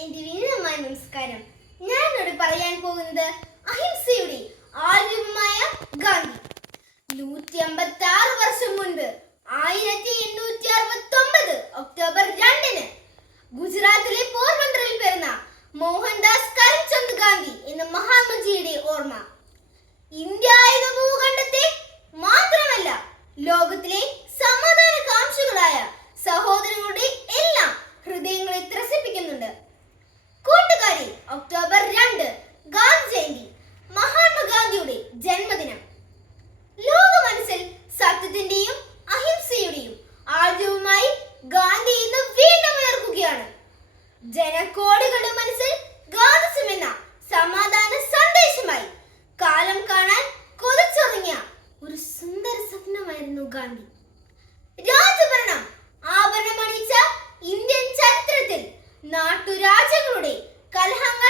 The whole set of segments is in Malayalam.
എന്റെ വിനീതമായ നമസ്കാരം. ഞാൻ ഇവിടെ പറയാൻ പോകുന്നത് അഹിംസയുടെ ആരൂപമായ രാജഭരണം. ഇന്ത്യൻ ചരിത്രത്തിൽ നാട്ടുരാജ്യങ്ങളുടെ കലഹങ്ങൾക്കിടയിലൂടെ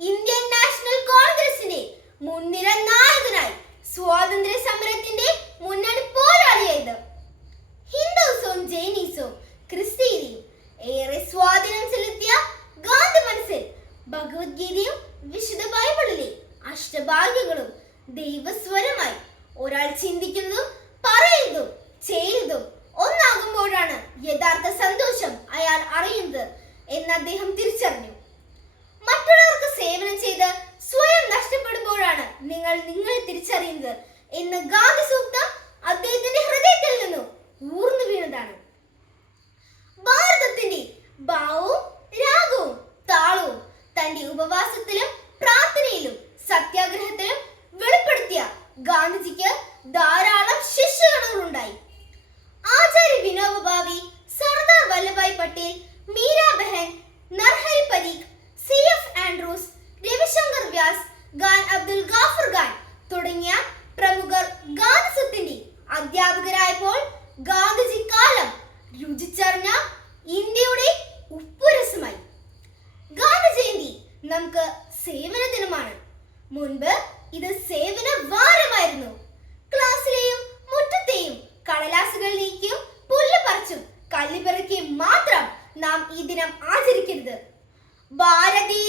ഇന്ത്യൻ നാഷണൽ കോൺഗ്രസിന്റെ മുൻനിര നായകനായി സ്വാതന്ത്ര്യ സമരത്തിന്റെ മുന്നണി പോരാളിയായത്. ഹിന്ദുസവും ജൈനീസവും ക്രിസ്തീയതയും ഏറെ സ്വാധീനം ചെലുത്തിയ ഗാന്ധി മനസ്സിൽ ഭഗവത്ഗീതയും വിശുദ്ധ ബൈബിളിലെ അഷ്ടഭാഗ്യങ്ങളും ദൈവസ്വരമായി ഒരാൾ ചിന്തിക്കുന്നതും പറയുന്നതും ചെയ്യുന്നതും ഒന്നാകുമ്പോഴാണ് യഥാർത്ഥ സന്തോഷം അയാൾ അറിയുന്നത് എന്ന് അദ്ദേഹം തിരിച്ചറിഞ്ഞു. മറ്റുള്ളവർക്ക് സേവനം ചെയ്ത് സ്വയം നഷ്ടപ്പെടുമ്പോഴാണ് നിങ്ങൾ നിങ്ങളെ തിരിച്ചറിയുന്നത് എന്ന് ഗാന്ധി സൂക്തം അദ്ദേഹത്തിന്റെ ഹൃദയത്തിൽ നിന്നും ഊർന്നു വീണതാണ്. ഭാരതത്തിന്റെ ഭാവവും രാഗവും താളവും തന്റെ ഉപവാസത്തിലും പ്രാർത്ഥനയിലും സത്യാഗ്രഹത്തിലും വെളിപ്പെടുത്തിയ ഗാന്ധിജിക്ക് രുചിച്ചറിഞ്ഞ ഇന്ത്യയുടെ ഉപ്പുരസമായി. ഗാന്ധി ജയന്തി നമുക്ക് സേവന ദിനമാണ് മുൻപ് ഇത് സേവന വാരമായിരുന്നു ക്ലാസ്സിലെയും മുറ്റത്തെയും കടലാസുകളിലേക്കും പുല്ല് പറിച്ചും കല്ലിപ്പെറുക്കിയും മാത്രം നാം ഈ ദിനം ആചരിക്കരുത്. ഭാരതീയന്റെ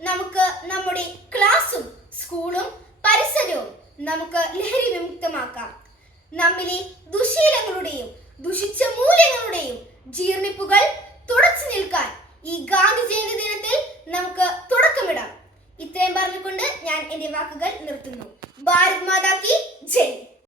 നമുക്ക് നമ്മുടെ ക്ലാസ്സും സ്കൂളും പരിസരവും നമുക്ക് ലഹരി വിമുക്തമാക്കാം. നമ്മിലെ ദുശീലങ്ങളുടെയും ദുഷിച്ച മൂല്യങ്ങളുടെയും ജീർണിപ്പുകൾ തുടച്ചു നിൽക്കാൻ ഈ ഗാന്ധി ജയന്തി ദിനത്തിൽ നമുക്ക് തുടക്കമിടാം. ഇത്രയും പറഞ്ഞുകൊണ്ട് ഞാൻ എന്റെ വാക്കുകൾ നിർത്തുന്നു. ഭാരത് മാതാക്കി